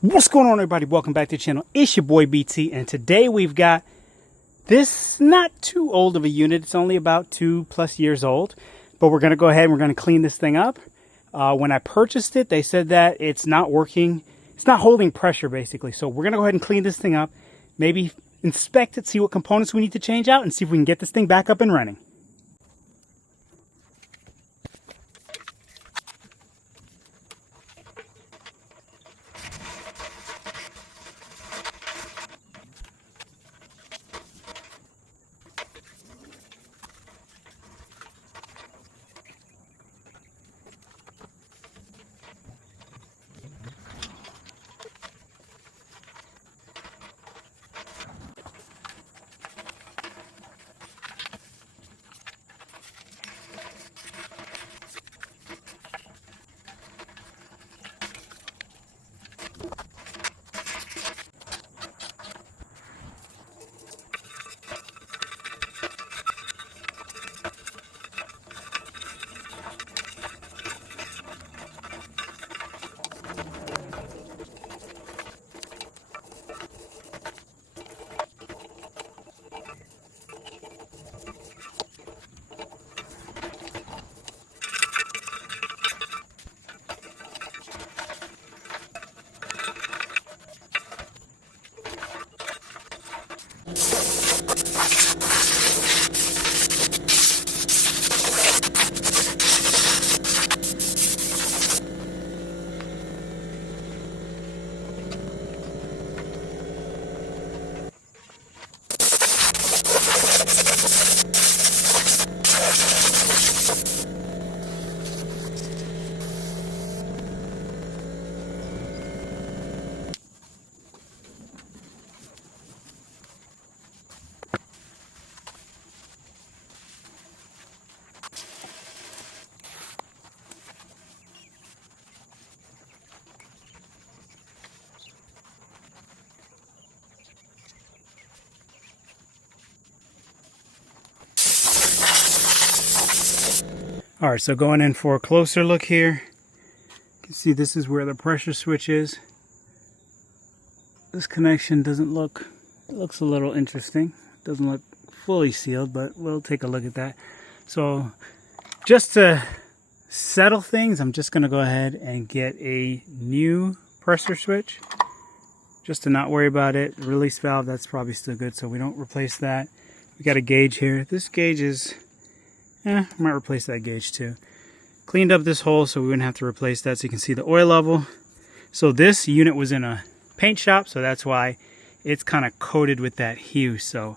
What's going on, everybody? Welcome back to the channel. It's your boy BT, and today we've got this not too old of a unit. It's only about 2+ years old, but we're going to go ahead and we're going to clean this thing up. When I purchased it, they said that it's not working. It's not holding pressure, basically. So we're going to go ahead and clean this thing up, maybe inspect it, see what components we need to change out, and see if we can get this thing back up and running. All right, so going in for a closer look here, you can see this is where the pressure switch is. This connection doesn't look, it looks a little interesting. It doesn't look fully sealed, but we'll take a look at that. So just to settle things, I'm just gonna go ahead and get a new pressure switch, just to not worry about it. The release valve, that's probably still good, so we don't replace that. We got a gauge here. This gauge is, I might replace that gauge too. Cleaned up this hole so we wouldn't have to replace that, so you can see the oil level. So this unit was in a paint shop, so that's why it's kind of coated with that hue. So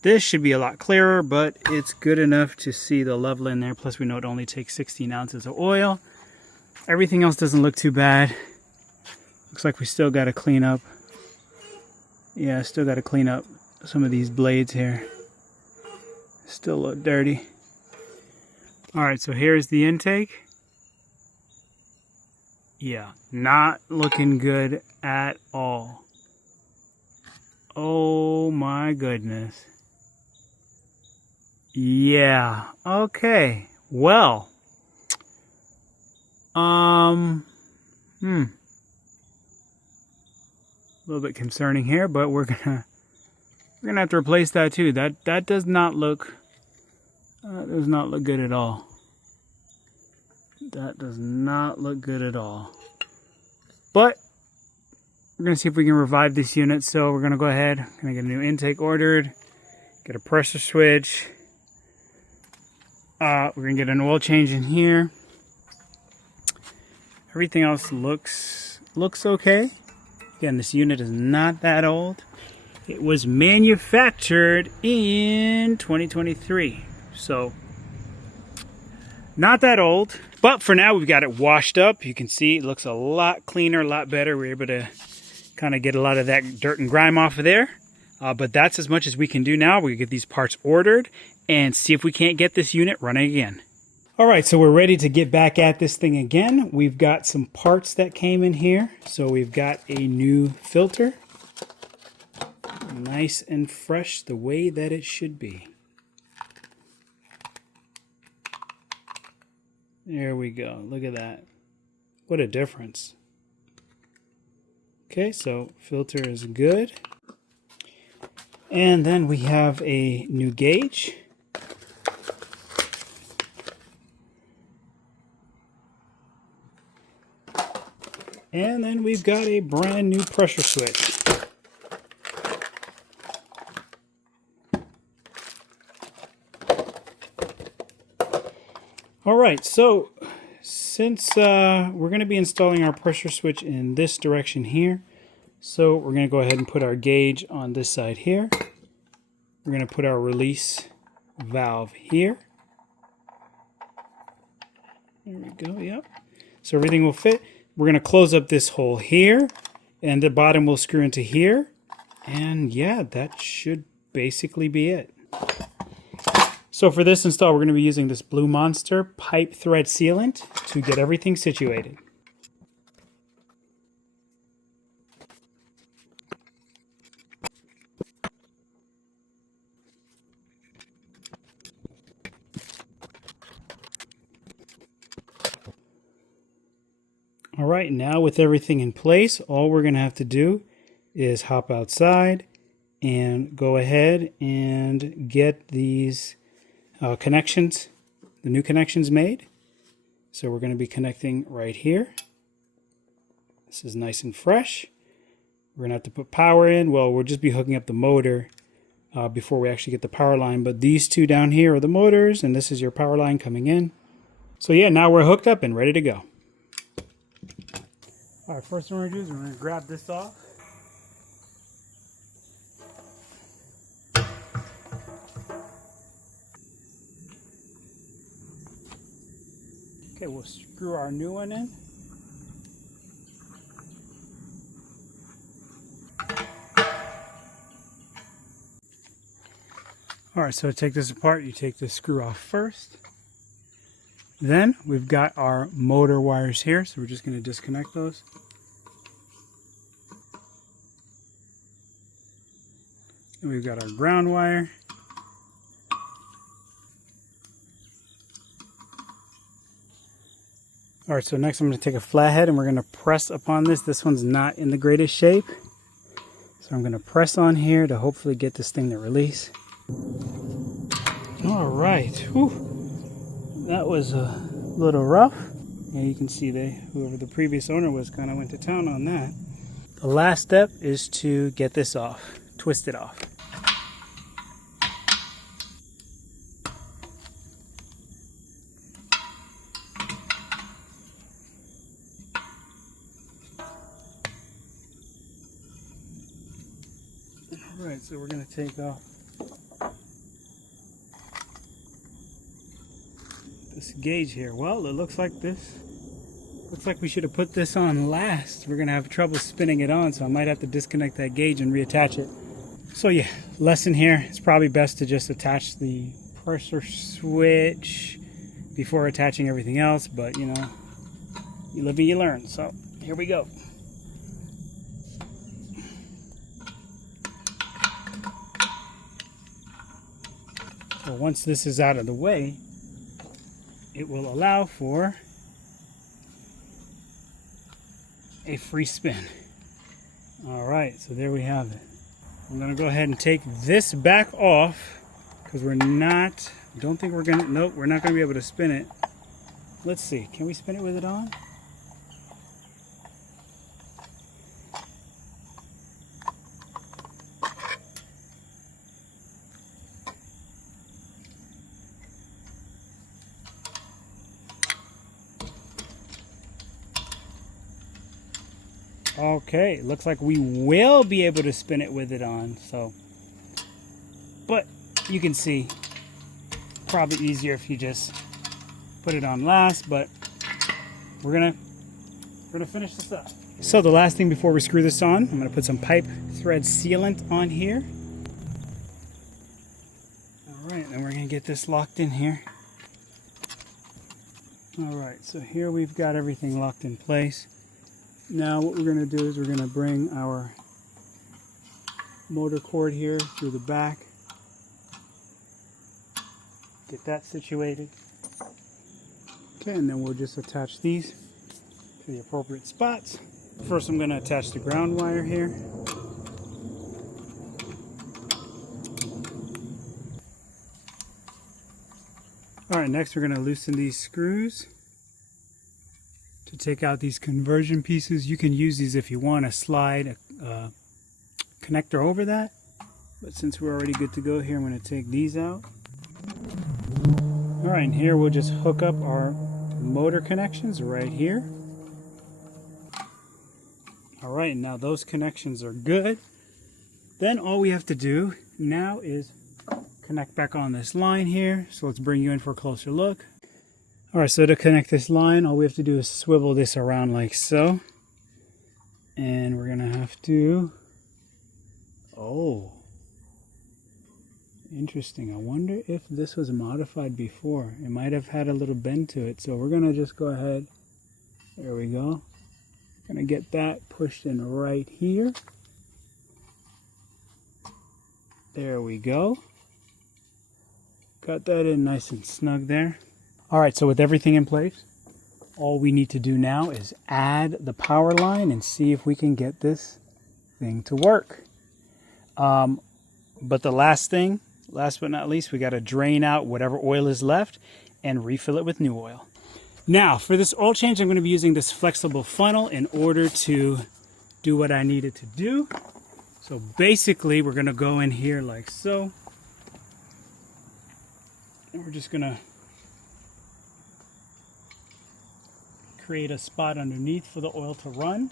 this should be a lot clearer, but it's good enough to see the level in there. Plus we know it only takes 16 ounces of oil. Everything else doesn't look too bad. Looks like we still got to clean up. Yeah, still got to clean up some of these blades here. Still look dirty. Alright, so here's the intake. Yeah, not looking good at all. Oh my goodness. Yeah, okay. Well. A little bit concerning here, but we're gonna have to replace that too. That does not look good at all. That does not look good at all. But we're going to see if we can revive this unit. So we're going to go ahead. Going to get a new intake ordered. Get a pressure switch. We're going to get an oil change in here. Everything else looks okay. Again, this unit is not that old. It was manufactured in 2023. So, not that old. But for now, we've got it washed up. You can see it looks a lot cleaner, a lot better. We're able to kind of get a lot of that dirt and grime off of there. But that's as much as we can do now. We get these parts ordered and see if we can't get this unit running again. All right, so we're ready to get back at this thing again. We've got some parts that came in here. So we've got a new filter. Nice and fresh, the way that it should be. There we go. Look at that. What a difference. Okay, so filter is good. And then we have a new gauge. And then we've got a brand new pressure switch. All right, so since we're going to be installing our pressure switch in this direction here, so we're going to go ahead and put our gauge on this side here. We're going to put our release valve here. There we go, yep. So everything will fit. We're going to close up this hole here, and the bottom will screw into here. And yeah, that should basically be it. So for this install, we're going to be using this Blue Monster pipe thread sealant to get everything situated. All right, now with everything in place, all we're going to have to do is hop outside and go ahead and get these connections, the new connections made. So we're going to be connecting right here. This is nice and fresh. We're going to have to put power in. Well, we'll just be hooking up the motor before we actually get the power line. But these two down here are the motors, and this is your power line coming in. So yeah, now we're hooked up and ready to go. All right, first thing we're going to do is we're going to grab this off. Okay, we'll screw our new one in. All right, so to take this apart, you take this screw off first. Then we've got our motor wires here, so we're just going to disconnect those. And we've got our ground wire. All right, so next I'm going to take a flathead and we're going to press upon this. This one's not in the greatest shape. So I'm going to press on here to hopefully get this thing to release. All right, whew. That was a little rough. And you can see whoever the previous owner was kind of went to town on that. The last step is to get this off, twist it off. Alright, so we're going to take off this gauge here. Well, it looks like we should have put this on last. We're going to have trouble spinning it on, so I might have to disconnect that gauge and reattach it. So yeah, lesson here, it's probably best to just attach the pressure switch before attaching everything else, but you know, you live and you learn. So here we go. So once this is out of the way, it will allow for a free spin. All right, so there we have it. I'm gonna go ahead and take this back off because we're not gonna be able to spin it. Let's see, can we spin it with it on? Okay, looks like we will be able to spin it with it on, so. But you can see, probably easier if you just put it on last, but we're gonna finish this up. So the last thing before we screw this on, I'm gonna put some pipe thread sealant on here. All right, and we're gonna get this locked in here. All right, so here we've got everything locked in place. Now what we're going to do is we're going to bring our motor cord here through the back. Get that situated. Okay, and then we'll just attach these to the appropriate spots. First I'm going to attach the ground wire here. Alright, next we're going to loosen these screws to take out these conversion pieces. You can use these if you want to slide a connector over that. But since we're already good to go here, I'm going to take these out. Alright, and here we'll just hook up our motor connections right here. Alright, now those connections are good. Then all we have to do now is connect back on this line here. So let's bring you in for a closer look. Alright, so to connect this line, all we have to do is swivel this around like so. And we're going to have to... Oh, interesting. I wonder if this was modified before. It might have had a little bend to it. So we're going to just go ahead. There we go. Going to get that pushed in right here. There we go. Got that in nice and snug there. Alright, so with everything in place, all we need to do now is add the power line and see if we can get this thing to work. But the last but not least, we got to drain out whatever oil is left and refill it with new oil. Now, for this oil change, I'm going to be using this flexible funnel in order to do what I needed to do. So basically, we're going to go in here like so. And we're just going to create a spot underneath for the oil to run.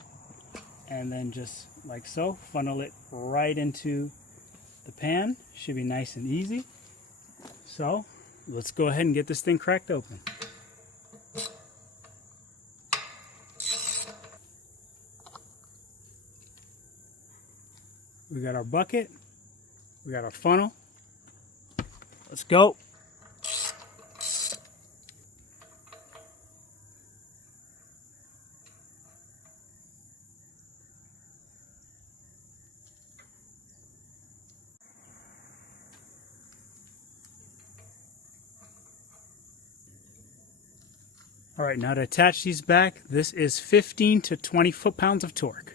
And then just like so, funnel it right into the pan. Should be nice and easy. So let's go ahead and get this thing cracked open. We got our bucket, we got our funnel. Let's go. All right, now to attach these back, this is 15 to 20 foot-pounds of torque.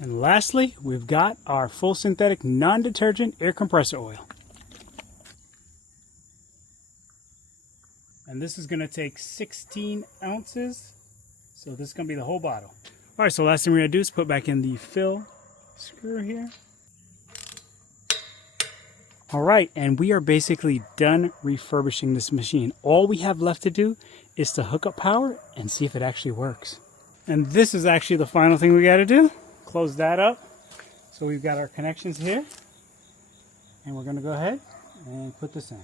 And lastly, we've got our full synthetic non-detergent air compressor oil. And this is going to take 16 ounces. So this is going to be the whole bottle. All right, so last thing we're going to do is put back in the fill screw here. All right, and we are basically done refurbishing this machine. All we have left to do is to hook up power and see if it actually works. And this is actually the final thing we got to do. Close that up. So we've got our connections here. And we're going to go ahead and put this in.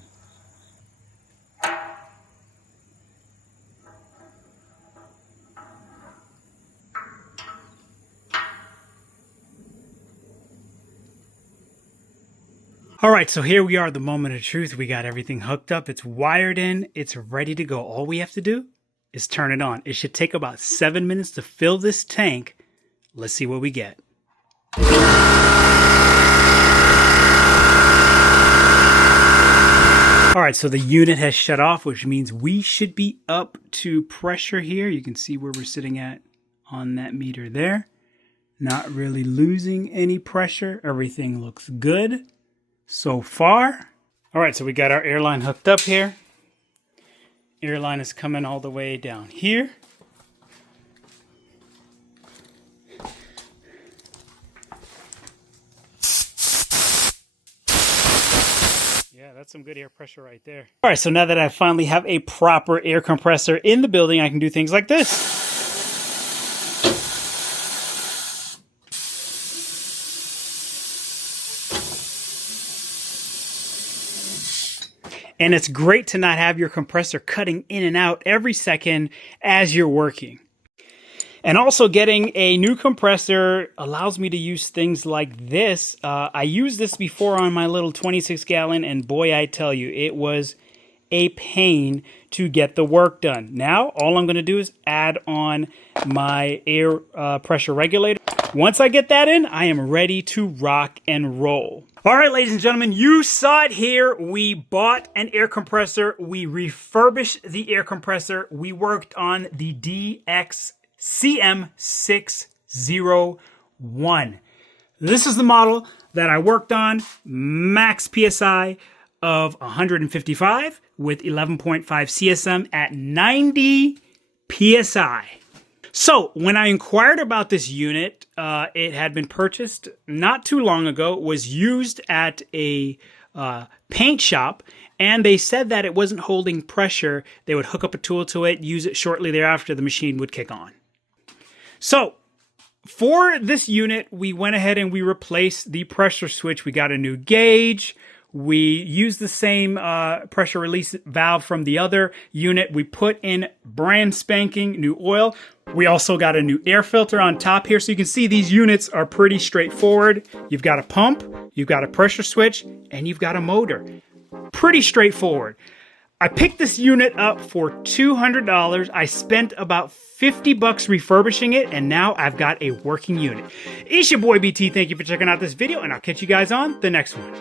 All right, so here we are, the moment of truth. We got everything hooked up. It's wired in. It's ready to go. All we have to do is turn it on. It should take about 7 minutes to fill this tank. Let's see what we get. All right, so the unit has shut off, which means we should be up to pressure here. You can see where we're sitting at on that meter there. Not really losing any pressure. Everything looks good so far. All right, so we got our air line hooked up here. Air line is coming all the way down here. Yeah, that's some good air pressure right there. All right, so now that I finally have a proper air compressor in the building, I can do things like this. And it's great to not have your compressor cutting in and out every second as you're working. And also getting a new compressor allows me to use things like this. I used this before on my little 26 gallon, and boy, I tell you, it was a pain to get the work done. Now, all I'm going to do is add on my air pressure regulator. Once I get that in, I am ready to rock and roll. All right, ladies and gentlemen, you saw it here. We bought an air compressor. We refurbished the air compressor. We worked on the DXCM601. This is the model that I worked on, max PSI of 155 with 11.5 CSM at 90 PSI. So when I inquired about this unit, it had been purchased not too long ago, was used at a paint shop, and they said that it wasn't holding pressure. They would hook up a tool to it, use it shortly thereafter, the machine would kick on. So for this unit, we went ahead and we replaced the pressure switch. We got a new gauge. We used the same pressure release valve from the other unit. We put in brand spanking new oil. We also got a new air filter on top here. So you can see these units are pretty straightforward. You've got a pump, you've got a pressure switch, and you've got a motor. Pretty straightforward. I picked this unit up for $200. I spent about $50 refurbishing it, and now I've got a working unit. It's your boy BT. Thank you for checking out this video, and I'll catch you guys on the next one.